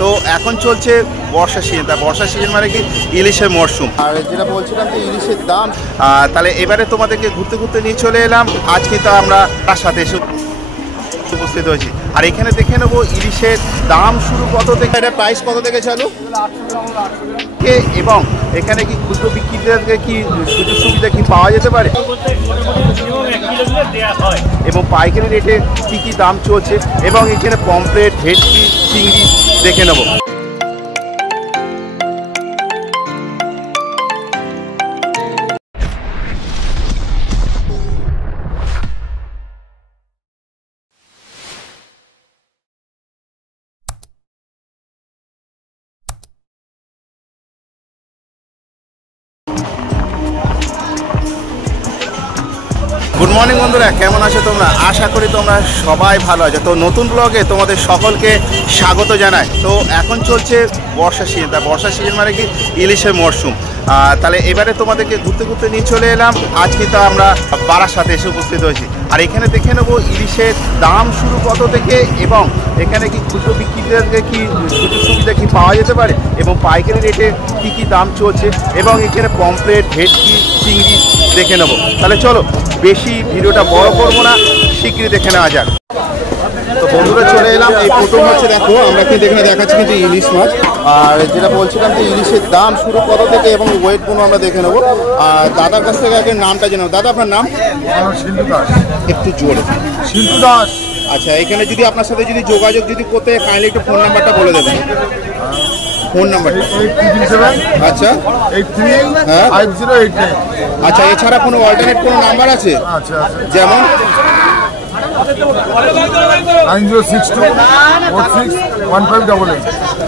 তো এখন চলছে বর্ষা সিজন, তা বর্ষা সিজন মানে কি ইলিশের মরশুম। আর যেটা বলছিলাম যে ইলিশের দাম, তাহলে এবারে তোমাদেরকে ঘুরতে ঘুরতে নিয়ে চলে এলাম। আজকে তো আমরা তার সাথে এসে উপস্থিত হয়েছি। আর এখানে দেখে নেবো ইলিশের দাম শুরু কত থেকে, এটা প্রাইস কত থেকে চালু, এবং এখানে কি ক্ষুদ্র বিক্রেতাদেরকে কি সুযোগ সুবিধা কি পাওয়া যেতে পারে, এবং পাইকারি রেটে কি কি দাম চলছে, এবং এখানে পমফ্রেট, ভেটকি, চিংড়ি দেখে নেবো। গুড মর্নিং বন্ধুরা, কেমন আছো তোমরা? আশা করি তোমরা সবাই ভালো আছো। তো নতুন ব্লগে তোমাদের সকলকে স্বাগত জানাই। তো এখন চলছে বর্ষা সিজন, তা বর্ষা সিজন মানে কি ইলিশের মরশুম। তাহলে এবারে তোমাদেরকে ঘুরতে ঘুরতে নিয়ে চলে এলাম। আজকে তো আমরা বারাসাতে এসে উপস্থিত হয়েছি। আর এখানে দেখে নেবো ইলিশের দাম শুরু কত থেকে, এবং এখানে কি ক্ষুদ্র বিক্রেতাদেরকে কি সুযোগ সুবিধা কি পাওয়া যেতে পারে, এবং পাইকারি রেটে কি কি দাম চলছে, এবং এখানে পমফ্রেট, ভেটকি, চিংড়ি দেখে নেবো। তাহলে চলো, বেশি ভিডিওটা বড় করবো না, শীঘ্রই দেখে নেওয়া যাক। তো বন্ধুরা চলে এলাম, এই প্রথম হচ্ছে দেখো আমরা কিন্তু এখানে দেখাচ্ছি কিন্তু ইলিশ মাছ। আর যেটা বলছিলাম যে ইলিশের দাম শুরু কত থেকে এবং ওয়েটগুলো আমরা দেখে নেবো। আর দাদার কাছ থেকে আগে নামটা জেনে নেবো। দাদা আপনার নাম? সিন্ধু দাস। একটু জোরে। সিন্ধু দাস। আচ্ছা, এখানে যদি আপনার সাথে যদি যোগাযোগ যদি করতে কাইন্ডলি একটু ফোন নাম্বারটা বলে দেবেন। ফোন নাম্বারটা? 837। আচ্ছা, 835089। আচ্ছা, এছাড়া কোনো অল্টারনেট কোনো নাম্বার আছে? আচ্ছা, যেমন 9062461588।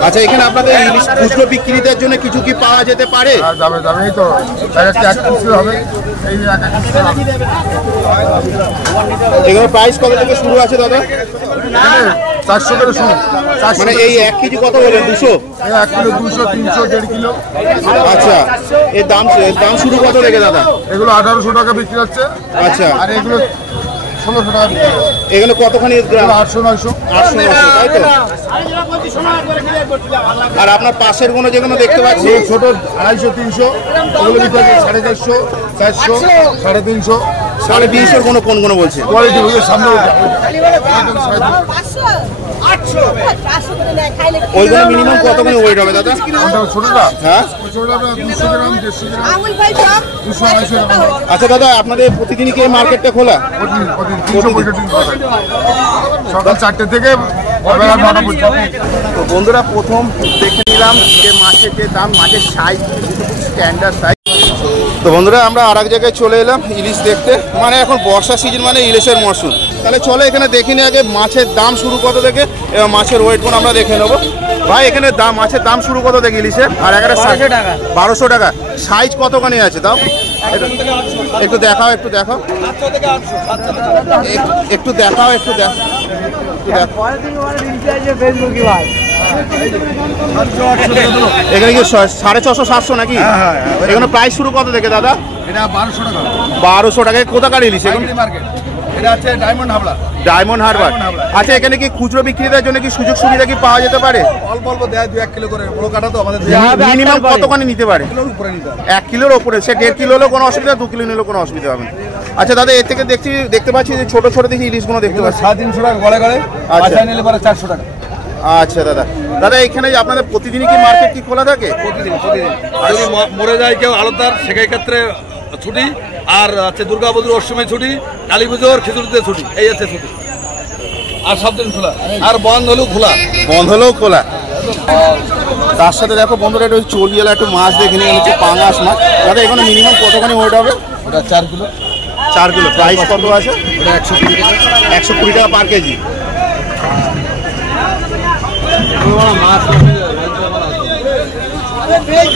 আচ্ছা, এখানে আপনাদের ইলিশ খুচরো বিক্রিতার জন্য কিছু কি পাওয়া যেতে পারে? যাবে যাবে, এই তো এক পিস হবে, এই এক পিস হবে। এখানে প্রাইস কত থেকে শুরু আছে দাদা? 400 করে শুরু। মানে এই 1 কেজি কত বলেন? 200? 1 কিলো 200, 300, 1.5 কিলো। আচ্ছা, এর দাম শুরু কত থেকে দাদা? এগুলো 1800 টাকা বিক্রি হচ্ছে। আচ্ছা, আর এগুলো 1600 টাকা বিক্রি হচ্ছে। এগুলো কতখানি গ্রাম? 800-900। তাই তো। আর আপনার পাশের কোনো যেগুলো দেখতে পাচ্ছি ছোট 250, 300, ওগুলো বিক্রি হচ্ছে 450, 400, 350, 350 কোনো কোন কোনো বলছে? কোয়ালিটি ওই সামনে ওইগুলো মিনিমাম কতখানি ওয়েট হবে দাদা? ছোটটা? হ্যাঁ, ছোটটা 200 গ্রাম, 150 গ্রাম, 280 গ্রাম। আচ্ছা দাদা, আপনাদের প্রতিদিনই কি এই মার্কেটটা খোলা? প্রতিদিন 365 দিন সকাল 4টে থেকে বেলা 9টা পর্যন্ত। তো বন্ধুরা, প্রথম দেখে নিলাম যে মাছের যে দাম, মাছের সাইজ স্ট্যান্ডার্ড সাইজ। তো বন্ধুরা, আমরা আর এক জায়গায় চলে এলাম ইলিশ দেখতে। মানে এখন বর্ষা সিজন মানে ইলিশের মরশুম। তাহলে চলো এখানে দেখে নিই আগে মাছের দাম শুরু কত থেকে এবং মাছের ওয়েটগুলো আমরা দেখে নেবো। ভাই, এখানে মাছের দাম শুরু কত থেকে ইলিশের? আর এখানে 1200 টাকা। সাইজ কতখানি আছে তাও? একটু দেখাও, একটু দেখাও, একটু দেখাও, একটু দেখো। এখানে কি 650, 700 নাকি? এখানে প্রাইস শুরু কত থেকে দাদা? এটা 1200 টাকা। 1200 টাকায় কোথাকার ইলিশ? এটা আছে ডায়মন্ড হাবড়া। ডায়মন্ড হারবার। আচ্ছা, এখানে কি খুচরো বিক্রেতার জন্য কি সুযোগ সুবিধা কি পাওয়া যেতে পারে? অল্প অল্প দেয়, 2-1 কিলো করে। বড় কাটা তো আমাদের মিনিমাম কতখানি নিতে পারে? উপরে নিতে হবে। 1 কিলোর ওপরে। সে 1.5 কিলো হলেও কোনো অসুবিধা, 2 কিলো নিলেও কোনো অসুবিধা হবে না। আচ্ছা দাদা, এর থেকে দেখতে পাচ্ছি যে ছোট ছোট দেখি ইলিশগুলো দেখতে পাচ্ছি 350 টাকা গড়ে গড়ে। আচ্ছা, নিলে পরে 400 টাকা। আচ্ছা দাদা, এখানে আপনাদের প্রতিদিনই কি মার্কেট কি খোলা থাকে? প্রতিদিন। আর যদি মরে যায় কেউ আলাদার, সেখাই ক্ষেত্রে ছুটি। আর আছে দুর্গা পুজোর অষ্টমী ছুটি, কালী পুজোর খিচুড়িতে ছুটি, এই আছে ছুটি। আর সব দিন খোলা। আর বন্ধ হলেও খোলা। তার সাথে দেখো বন্ধুরা, একটু চলিয়ালা একটু মাছ দেখে নিয়ে হচ্ছে পাঙাশ মাছ। দাদা, এখানে মিনিমাম কতখানি ওয়েট হবে? ওটা 4 কিলো। 4 কিলো। প্রাইস কত আছে? ওটা 120 টাকা। 120 টাকা পার কেজি।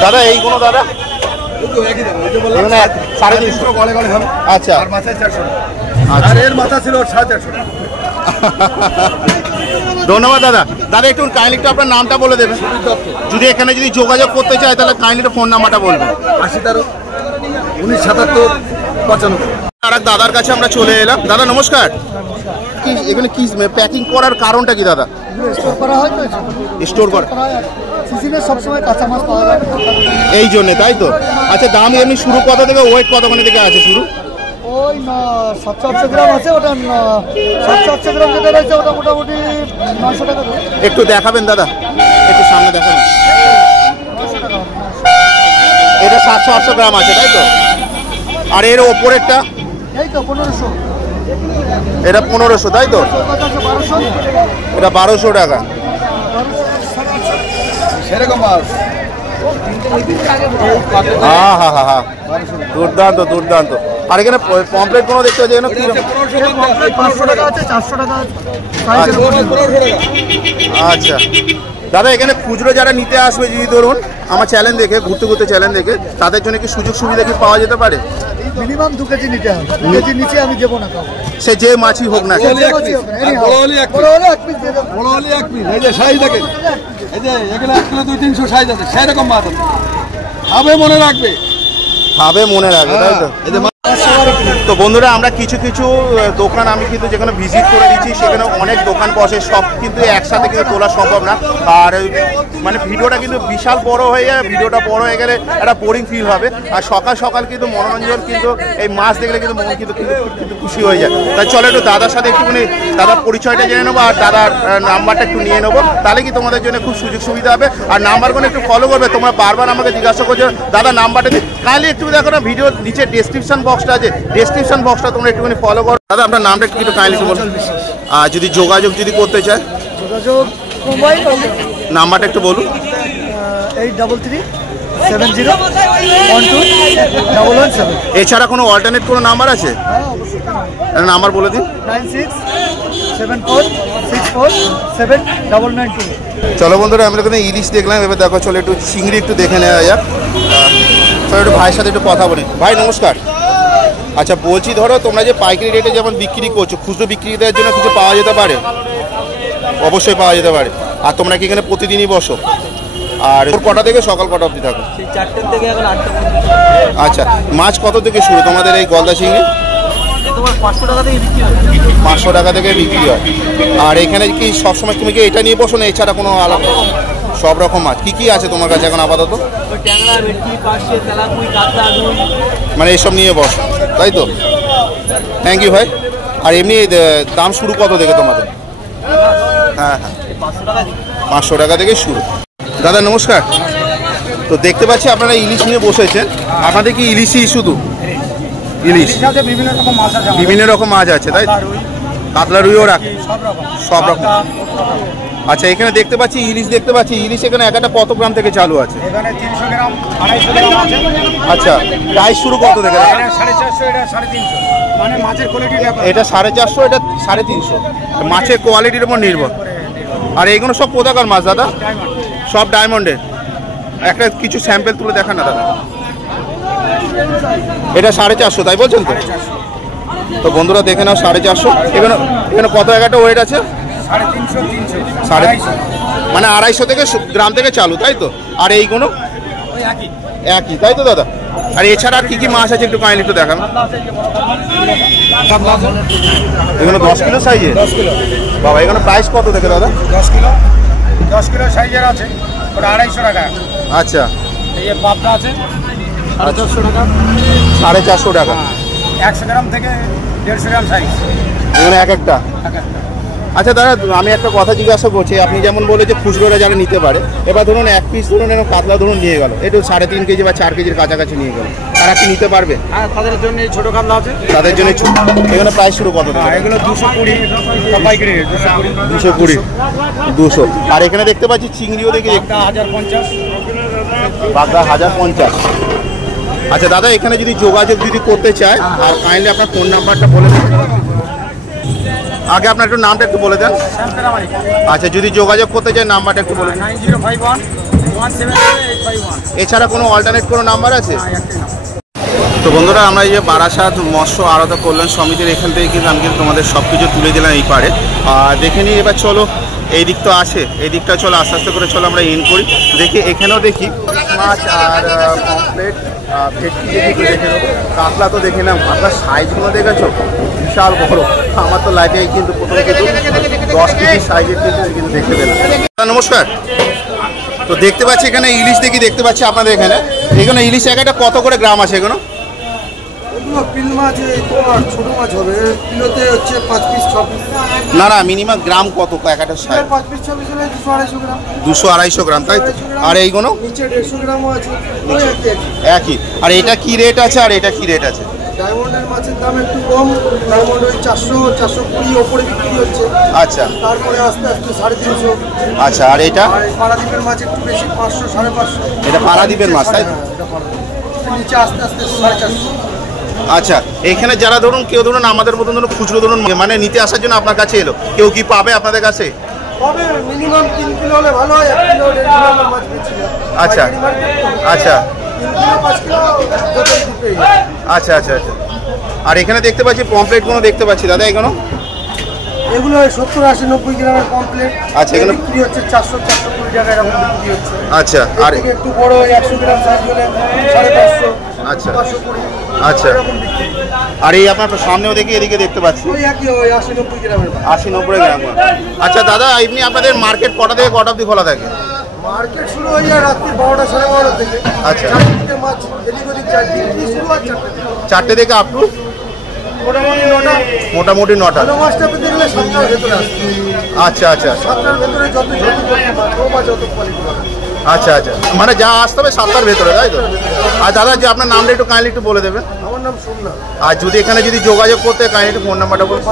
দাদা, এইগুলো দাদা মানে 350 গড়ে গড়ে হবে। আচ্ছা, আর মাথায় 400 টাকা। আর এর মাথা ছিল 450 টাকা। ধন্যবাদ দাদা। একটু কাইন্ডলি একটু আপনার নামটা বলে দেবেন। যদি এখানে যদি যোগাযোগ করতে চায় তাহলে কাইন্ডলি ফোন নাম্বারটা বলবেন। 80 19 77 95। আর এক দাদার কাছে আমরা চলে এলাম। দাদা নমস্কার। কি এখানে কি প্যাকিং করার কারণটা কি দাদা? স্টোর করা হয় তো, স্টোর করা সিজনে সবসময় কাঁচা মাছ পাওয়া যায় এই জন্যে, তাই তো? আচ্ছা, দাম এমনি শুরু কত থেকে, ওয়েট কতখানি থেকে আছে শুরু? ওই 700-800 গ্রাম আছে, ওটা 700-800 গ্রাম যেটা রয়েছে ওটা মোটামুটি 900 টাকা। একটু দেখাবেন দাদা, একটু সামনে দেখাবেন। এটা 700-800 গ্রাম আছে, তাই তো? আর এর ওপরেরটা এই তো 1500, এটা 1500, তাই তো? 1200, এটা 1200 টাকা। সেরকম মাছ হ্যাঁ হ্যাঁ হ্যাঁ হ্যাঁ, দুর্দান্ত দুর্দান্ত। আর এখানে পমপ্লেট কোনো দেখতে পাচ্ছি, এখানে কি 500 টাকা আছে, 400 টাকা আছে। আচ্ছা দাদা, এখানে খুচরো যারা নিতে আসবে, যদি ধরুন আমার চ্যানেল দেখে, ঘুরতে ঘুরতে চ্যানেল দেখে, তাদের জন্য কি সুযোগ সুবিধা কি পাওয়া যেতে পারে? মিনিমাম 2 কেজি নিতে হবে, 2 কেজি নিচে আমি দেবো না কাউকে। সে যে মাছই হোক না, বড় হলে এক পিস দিয়ে দেবো। বড় হলে এক পিস। এই যে সাইজ দেখেন, এই যে এগুলো 1 কিলো 200-300 সাইজ আছে, সেরকম মাছ আছে। খাবে মনে রাখবে, খাবে মনে রাখবে, তাই তো? এই যে তো বন্ধুরা, আমরা কিছু কিছু দোকান আমি কিন্তু যেখানে ভিজিট করে দিচ্ছি, সেখানে অনেক দোকান বসে, সব কিন্তু একসাথে কিন্তু তোলা সম্ভব না। আর মানে ভিডিওটা কিন্তু বিশাল বড় হয়ে যায়, ভিডিওটা বড় হয়ে গেলে একটা বোরিং ফিল হবে। আর সকাল সকাল কিন্তু মনোরঞ্জন, কিন্তু এই মাছ দেখলে কিন্তু মন কিন্তু কিন্তু খুশি হয়ে যায়। তাই চলো একটু দাদার সাথে একটুখানি দাদার পরিচয়টা জেনে নেবো, আর দাদার নাম্বারটা একটু নিয়ে নেবো, তাহলে কি তোমাদের জন্য খুব সুযোগ সুবিধা হবে। আর নাম্বারগুলো একটু ফলো করবে। তোমরা বারবার আমাকে জিজ্ঞাসা করছো দাদা নাম্বারটা দিই, তাহলে একটু দেখো না, ভিডিওর নিচে ডেসক্রিপশন বক্সটা আছে, ডেসক্রিপশন বক্সটা তোমরা একটুখানি ফলো করো। দাদা আপনার নামটা একটু কাইন্ডলি বলুন, আর যদি যোগাযোগ যদি করতে চায়, যোগাযোগ মোবাইল নাম্বারটা একটু বলুন। 8337012117। এছাড়া কোনো অল্টারনেট কোনো নাম্বার আছে? হ্যাঁ অবশ্যই, নাম্বার বলে দিন। 9674647992। চলো বন্ধুরা, আমরা এখানে ইলিশ দেখলাম, এবার দেখো চলো একটু চিংড়ি একটু দেখে নেওয়া যাক। চলো একটু ভাইয়ের সাথে একটু কথা বলি। ভাই নমস্কার। আচ্ছা বলছি, ধরো তোমরা যে পাইকারি রেটে যেমন বিক্রি করছো, খুচরো বিক্রিদের জন্য কিছু পাওয়া যেতে পারে? অবশ্যই পাওয়া যেতে পারে। আর তোমরা কি এখানে প্রতিদিনই বসো? আর কটা থেকে সকাল কটা অবধি থাকো? 4টা থেকে এখন 8টা। আচ্ছা, মাছ কত থেকে শুরু তোমাদের এই গলদা চিংড়ি? তোমার 500 টাকা থেকে বিক্রি হয়। 500 টাকা থেকে বিক্রি হয়। আর এখানে কি সবসময় তুমি কি এটা নিয়ে বসো না এছাড়া কোনো আলাদা? সব রকম মাছ কি কি আছে তোমার কাছে এখন আপাতত? ট্যাংরা, ভেটকি, পার্শে, তেলাকুই, কাতলা, রুই, মানে এসব নিয়ে বসো, তাই তো? থ্যাংক ইউ ভাই। আর এমনি দাম শুরু কত থেকে তোমাদের? হ্যাঁ হ্যাঁ, 500 টাকা থেকে শুরু। দাদা নমস্কার। তো দেখতে পাচ্ছি আপনারা ইলিশ নিয়ে বসেছেন, আপনাদের কি ইলিশই শুধু? ইলিশ বিভিন্ন রকম মাছ আছে, বিভিন্ন রকম মাছ আছে, তাই তো? কাতলা রুইও রাখে, সব রকম। আচ্ছা, এখানে দেখতে পাচ্ছি ইলিশ, দেখতে পাচ্ছি ইলিশ এখানে একটা কত গ্রাম থেকে চালু আছে? এখানে 300 গ্রাম, 250 গ্রাম আছে। আচ্ছা, প্রাইস শুরু কত থেকে? এটা 450, এটা 350। মানে মাছের কোয়ালিটি, এটা 450, এটা 350। মাছের কোয়ালিটির উপর নির্ভর। আর এইগুলো সব কোথাকার মাছ দাদা? সব ডায়মন্ডের। একটা কিছু স্যাম্পেল তুলে দেখান না দাদা। এটা 450, তাই বলছেন তো? তো বন্ধুরা দেখে নাও, 450। এখানে এখানে কত একটা ওয়েট আছে? 350, মানে 250 থেকে গ্রাম থেকে চালু, তাই তো? আর এইগুলো একই, তাই তো দাদা? আর এছাড়া কি কি মাছ আছে একটু কাইন্ডলি একটু দেখান। এগুলো 10 কিলো সাইজে? 10 কিলো। বাবা, এখানে প্রাইস কত থেকে দাদা? 10 কিলো সাইজের আছে, ওটা 250 টাকা। আচ্ছা, এই যে পাবদা আছে 450 টাকা। 450 টাকা। 100 গ্রাম থেকে 150 গ্রাম সাইজ এগুলো এক একটা। আচ্ছা দাদা, আমি একটা কথা জিজ্ঞাসা করছি, আপনি যেমন বলে যে খুচরোরা যারা নিতে পারে, এবার ধরুন এক পিস ধরুন এরকম কাতলা ধরুন নিয়ে গেল, একটু 3.5 কেজি বা 4 কেজির কাছাকাছি নিয়ে গেল, তারা কি নিতে পারবে? হ্যাঁ, তাদের জন্য এই ছোট কাতলা আছে, তাদের জন্য এখানে প্রাইস শুরু কত? এগুলো 220 পাইকারি, 220, 200। আর এখানে দেখতে পাচ্ছি চিংড়িও দেখি 1050, বাগদা 1050। আচ্ছা দাদা, এখানে যদি যোগাযোগ যদি করতে চায়, আর কাইন্ডলি আপনার ফোন নাম্বারটা বলে দেন। আগে আপনার একটু নামটা একটু বলে দেন। আচ্ছা, যদি যোগাযোগ করতে চায় নাম্বারটা একটু বলে দেন। 9051178851। এছাড়া কোনো অল্টারনেট কোনো নাম্বার আছে? তো বন্ধুরা, আমরা এই যে বারাসাত মৎস্য আড়ত কল্যাণ সমিতির এখান থেকে কিন্তু আমি কিন্তু তোমাদের সব কিছু তুলে দিলাম এই পারে। আর দেখে নিই এবার, চলো এই দিক তো আছে, এই দিকটা চলো আস্তে আস্তে করে চলো আমরা ইন করি। দেখি এখানেও দেখি মাছ আর পমফ্লেট, ভেটকি দেখি, দেখে নেবো। কাতলা তো দেখে নাম, কাতলার সাইজগুলো দেখেছো বিশাল বড়। আমার তো লাইফে কিন্তু প্রথমে কিন্তু 10 কেজি সাইজের কিন্তু দেখতে পেলাম। নমস্কার। তো দেখতে পাচ্ছি এখানে ইলিশ দেখতে পাচ্ছি আপনাদের এখানে ইলিশ একটা কত করে গ্রাম আছে এগুলো? পিল মাছ ছোট মাছ হবে, কিলোতে হচ্ছে 5 পিস 6 পিস। না মিনিমাম গ্রাম কত একটা সাইজ? 5 পিস 6 পিস হলে 200-250 গ্রাম। 200-250 গ্রাম, তাই তো? আর এইগুলো নিচে 150 গ্রামও আছে, একই। আর এটা কি রেট আছে আর এটা কি রেট আছে? ডায়মন্ডের মাছের দাম একটু কম, ডায়মন্ড ওই 400-420 ওপরে বিক্রি হচ্ছে। আচ্ছা, তারপরে আস্তে আস্তে 350। আচ্ছা, আর এটা? আর পারাদ্বীপের মাছ একটু বেশি, 500-550। এটা পারাদ্বীপের মাছ, তাই তো? এটা পারাদ্বীপ। নিচে আস্তে আস্তে 450। আচ্ছা, এখানে যারা কেউ আমাদের মতন খুচরো মানে নিতে আসার জন্য আপনার কাছে এলো, কেউ কি পাবে আপনাদের কাছে? তবে মিনিমাম 3 কিলো হলে ভালো হয়, 1 কিলো 1.5 কিলো মাছ বেশি। আচ্ছা আচ্ছা 3 কিলো 5 কিলো যত দিতে। আচ্ছা আচ্ছা আচ্ছা। আর এখানে দেখতে পাচ্ছি পমপ্লেটগুলো দেখতে পাচ্ছি দাদা, এগুলো 70-80-90 গ্রামের কমপ্লিট। আচ্ছা, এগুলো বিক্রি হচ্ছে 400-420 টাকা এরকম বিক্রি হচ্ছে। আচ্ছা, আর একটু বড় 100 গ্রাম সাইজ হলে 550। আচ্ছা 520। আচ্ছা। আর এই আপনার সামনেও দেখি, এদিকে দেখতে পাচ্ছি ওই একই, ওই 80-90 গ্রামের। 80-90 গ্রাম। আচ্ছা দাদা, এমনি আপনাদের মার্কেট কটা থেকে কটা অবধি খোলা থাকে? মার্কেট শুরু হয়ে যায় রাত্রি 12টা-12:30 থেকে। আচ্ছা। 4টে থেকে মাছ এদিক ওদিক বিক্রি শুরু হয় 4টে থেকে। 4টে থেকে আপ টু মোটামুটি 9টা। ভালো মাছটা পেতে গেলে 7টার ভেতরে আসবে। আচ্ছা আচ্ছা 7টার ভেতরে যত যত কোয়ালিটি পাবে। আচ্ছা আচ্ছা, মানে যা আসতে হবে 7টার ভেতরে, তাই তো? আর দাদা, যে আপনার নামটা একটু কাইন্ডলি একটু বলে দেবেন। আমার নাম সোমনাথ। আর যদি এখানে যোগাযোগ করতে কাইন্ডলি একটু ফোন নাম্বারটা বলো।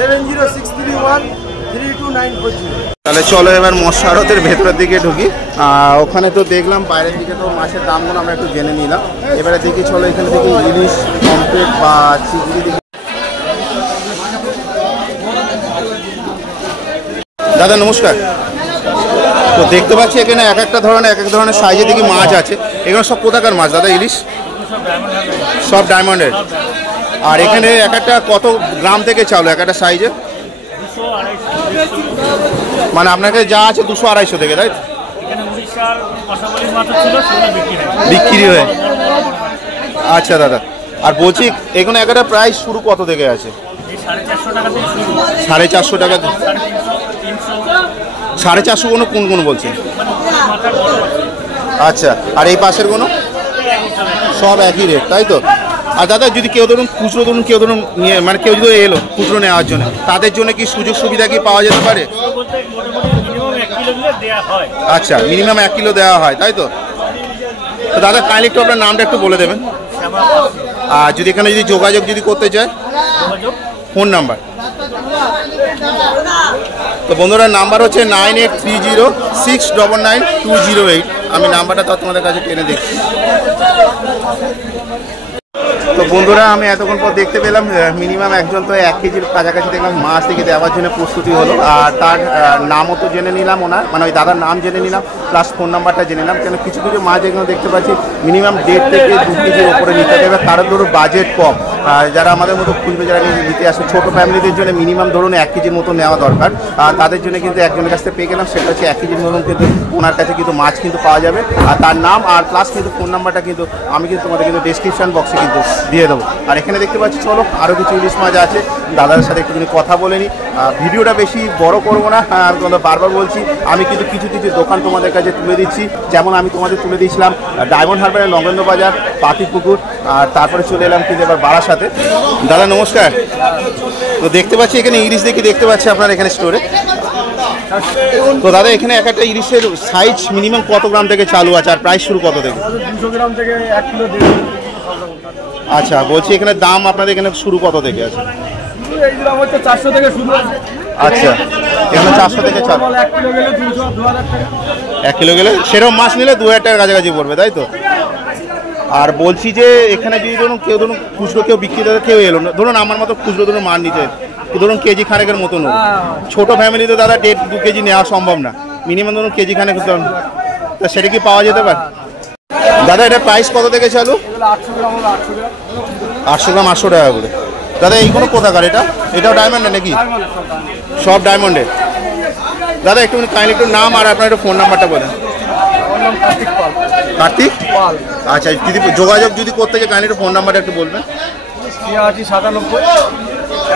7063132940। তাহলে চলো এবার মশারতের ভেতরের দিকে ঢুকি। ওখানে তো দেখলাম বাইরের দিকে তো মাছের দামগুলো আমরা একটু জেনে নিলাম। এবারে দেখি চলো এখানে থেকে ইলিশ, পমফ্রেট বা চিংড়ি দেখি। দাদা নমস্কার। তো দেখতে পাচ্ছি এখানে এক এক ধরনের সাইজে দেখি মাছ আছে। এখানে সব কোথাকার মাছ দাদা ইলিশ? সব ডায়মন্ডের। আর এখানে একটা কত গ্রাম থেকে চালু একটা সাইজে? মানে আপনাকে যা আছে 200-250 থেকে, তাই বিক্রি হয়ে? আচ্ছা দাদা, আর বলছি এখানে একটা প্রাইস শুরু কত থেকে আছে? 450 টাকা। 450 কোন বলছেন? আচ্ছা, আর এই পাশের কোনো সব একই রেট, তাই তো? আর দাদা, যদি কেউ খুচরো নিয়ে মানে কেউ যদি এলো খুচরো নেওয়ার জন্য, তাদের জন্য কি সুযোগ সুবিধা কি পাওয়া যেতে পারে? আচ্ছা, মিনিমাম 1 কিলো দেওয়া হয়, তাই তো? তো দাদা কাইন্ডলি একটু আপনার নামটা একটু বলে দেবেন। আর যদি এখানে যোগাযোগ করতে চায়, ফোন নাম্বার? তো বন্ধুরা, নাম্বার হচ্ছে 9830699208। আমি নাম্বারটা তো তোমাদের কাছে টেনে দেখছি। তো বন্ধুরা, আমি এতক্ষণ পর দেখতে পেলাম মিনিমাম একজন তো 1 কেজির কাছাকাছি দেখলাম মাছ থেকে দেওয়ার জন্য প্রস্তুতি হলো। আর তার নামও তো জেনে নিলাম, ওনার মানে ওই দাদার নাম জেনে নিলাম, প্লাস ফোন নাম্বারটা জেনে নিলাম। কেন কিছু মাছ এগুলো দেখতে পাচ্ছি মিনিমাম 1.5 থেকে 2 কেজির ওপরে নিতে হবে। কারণ ধরুন বাজেট কম, যারা আমাদের মতো খুঁজবে, যারা নিতে আসে ছোটো ফ্যামিলিদের জন্য মিনিমাম ধরুন 1 কেজির মতো নেওয়া দরকার। তাদের জন্য কিন্তু একজনের কাছ থেকে পেয়ে গেলাম, সেটা হচ্ছে 1 কেজির মতন কিন্তু ওনার কাছে কিন্তু মাছ কিন্তু পাওয়া যাবে। আর তার নাম আর প্লাস কিন্তু ফোন নাম্বারটা কিন্তু আমি কিন্তু তোমাদের কিন্তু ডেসক্রিপশন বক্সে কিন্তু দিয়ে দেবো। আর এখানে দেখতে পাচ্ছি চলো আরও কিছু ইলিশ মাছ আছে, দাদার সাথে একটুখানি কথা বলে নিই। ভিডিওটা বেশি বড় করবো না, আমি তোমাদের বারবার বলছি, আমি কিন্তু কিছু দোকান তোমাদের কাছে তুলে দিচ্ছি। যেমন আমি তোমাদের তুলে দিয়েছিলাম ডায়মন্ড হারবারের নগেন্দ্র বাজার, পাতিপুকুর, আর তারপরে চলে এলাম কিন্তু এবার বারাসাতে। দাদা নমস্কার। তো দেখতে পাচ্ছি এখানে ইলিশ দেখতে পাচ্ছি আপনার এখানে স্টোরে। তো দাদা, এখানে একটা ইলিশের সাইজ মিনিমাম কত গ্রাম থেকে চালু আছে আর প্রাইস শুরু কত থেকে? 200 গ্রাম থেকে 1 কিলো। আচ্ছা, বলছি এখানে দাম আপনাদের এখানে শুরু কত থেকে আছে? এই গ্রাম হচ্ছে 400 থেকে শুরু। আচ্ছা, এখানে 400 থেকে চালু। 1 কিলো গেলে 200-2000 টাকা। 1 কিলো গেলে সেরকম মাছ নিলে 2000 টাকার কাছাকাছি পড়বে, তাই তো? আর বলছি যে এখানে যদি কেউ খুচরো কেউ বিক্রেতা কেউ এলো না, ধরুন আমার মতো খুচরো মাল নিতে, ধরুন কেজি খানেকের মতো নেব, ছোটো ফ্যামিলিতে দাদা 1.5-2 কেজি নেওয়া সম্ভব না, মিনিমাম ধরুন কেজি খানেক, তা সেটা কি পাওয়া যেতে পারে? দাদা এটা প্রাইস কত থেকে চালু? 800 গ্রাম 800 টাকা করে। দাদা এইগুলো কোথাকার? এটাও ডায়মন্ডের নাকি? সব ডায়মন্ডের। দাদা একটু কাইন্ডলি একটু নাম আর আপনার একটু ফোন নাম্বারটা বলেন। কার্তিক পাল। আচ্ছা, যদি যোগাযোগ করতে চাই কাইন্ডলি একটু ফোন নাম্বারটা একটু বলবেন। 97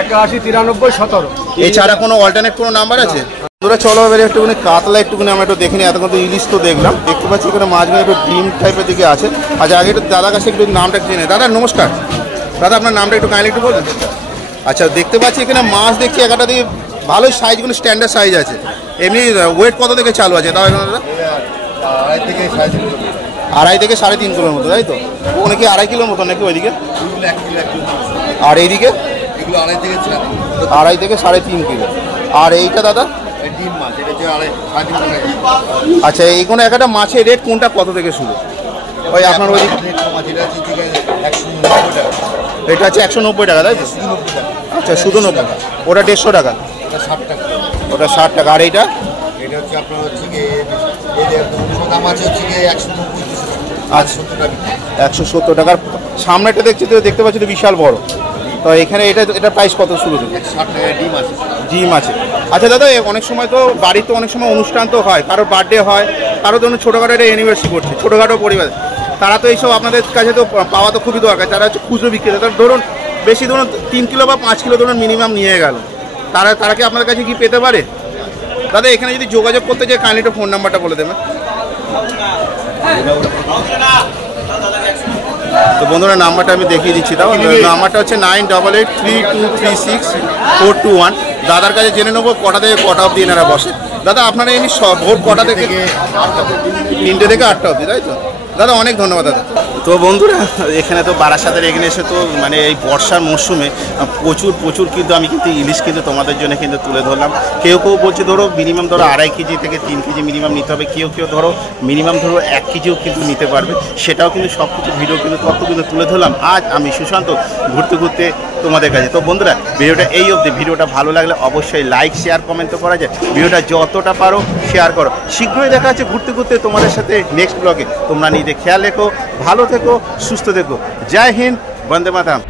81 93 17। এছাড়া কোনো অল্টারনেট কোনো নাম্বার আছে? তোরা চলো এবারে একটুখানি কাতলা একটুখানি আমরা একটু দেখে নিই। এতক্ষণ তো ইলিশ তো দেখলাম, দেখতে পাচ্ছি এখানে মাছগুলো একটু ডিম টাইপের দিকে আছে। আচ্ছা আগে একটু দাদার কাছে একটু নামটা একটু জেনে। দাদা নমস্কার, দাদা আপনার নামটা একটু কাইন্ডলি একটু বলুন। আচ্ছা দেখতে পাচ্ছি এখানে মাছ দেখছি একটা দিকে ভালোই সাইজগুলো স্ট্যান্ডার্ড সাইজ আছে। এমনি ওয়েট কত থেকে চালু আছে তাও এখানে দাদা? 2.5 থেকে 3.5 কিলোর মতো, তাই তো? ওখানে কি 2.5 কিলোর মতো নাকি ওইদিকে? আর এইদিকে 2.5 থেকে 3.5 কিলো। আর এইটা দাদা? আচ্ছা এই কোনো একটা মাছের রেট কোনটা কত থেকে শুরু? ওই আপনার ওই এটা আছে 190 টাকা, তাই তো? আচ্ছা শুধু 90, ওটা 150 টাকা, ওটা 60 টাকা। আর এইটা? এটা হচ্ছে আপনার হচ্ছে কি দাম আছে হচ্ছে কি 170 টাকার। সামনেটা দেখছি তো, দেখতে পাচ্ছি তো বিশাল বড়। তো এখানে এটা প্রাইস কত শুরু থেকে? 60 টাকা ডিম আছে। ডিম আছে। আচ্ছা দাদা অনেক সময় তো বাড়িতে অনেক সময় অনুষ্ঠান তো হয়, কারোর বার্থডে হয়, কারোর জন্য ছোটোখাটো একটা অ্যানিভার্সারি করছে, ছোটোখাটো পরিবার, তারা তো এইসব আপনাদের কাছে তো পাওয়া তো খুবই দরকার। তারা হচ্ছে খুচরো বিক্রেতা, তারা ধরুন বেশি ধরুন 3 কিলো বা 5 কিলো ধরুন মিনিমাম নিয়ে গেল, তারা কি আপনাদের কাছে কি পেতে পারে? দাদা এখানে যদি যোগাযোগ করতে চাই কাইন্ডলি একটু ফোন নাম্বারটা বলে দেবেন। তো বন্ধুরা নাম্বারটা আমি দেখিয়ে দিচ্ছি, তাও নাম্বারটা হচ্ছে 9883236421। দাদার কাছে জেনে নেবো কটা থেকে কটা অবধি এনারা বসে। দাদা আপনারা এমনি ভোর কটা থেকে? 3টে থেকে 8টা অবধি, তাই তো? দাদা অনেক ধন্যবাদ দাদা। তো বন্ধুরা এখানে তো বারাসাতের এখানে এসে তো মানে এই বর্ষার মরশুমে প্রচুর কিন্তু আমি কিন্তু ইলিশ কিন্তু তোমাদের জন্য কিন্তু তুলে ধরলাম। কেউ বলছে ধরো মিনিমাম ধরো 2.5 কেজি থেকে 3 কেজি মিনিমাম নিতে হবে, কেউ ধরো মিনিমাম ধরো 1 কেজিও কিন্তু নিতে পারবে। সেটাও কিন্তু সব কিছু ভিডিও কিন্তু তথ্য কিন্তু তুলে ধরলাম আজ আমি সুশান্ত ঘুরতে তোমাদের কাছে। তো বন্ধুরা ভিডিওটা এই অবধি। ভিডিওটা ভালো লাগলে অবশ্যই লাইক শেয়ার কমেন্ট তো করা যায়, ভিডিওটা যতটা পারো শেয়ার করো। শীঘ্রই দেখা আছে ঘুরতে তোমাদের সাথে নেক্সট ব্লগে। তোমরা নিজে খেয়াল রেখো, ভালো থেকো, সুস্থ থেকো। জয় হিন্দ, বন্দে মাতরম।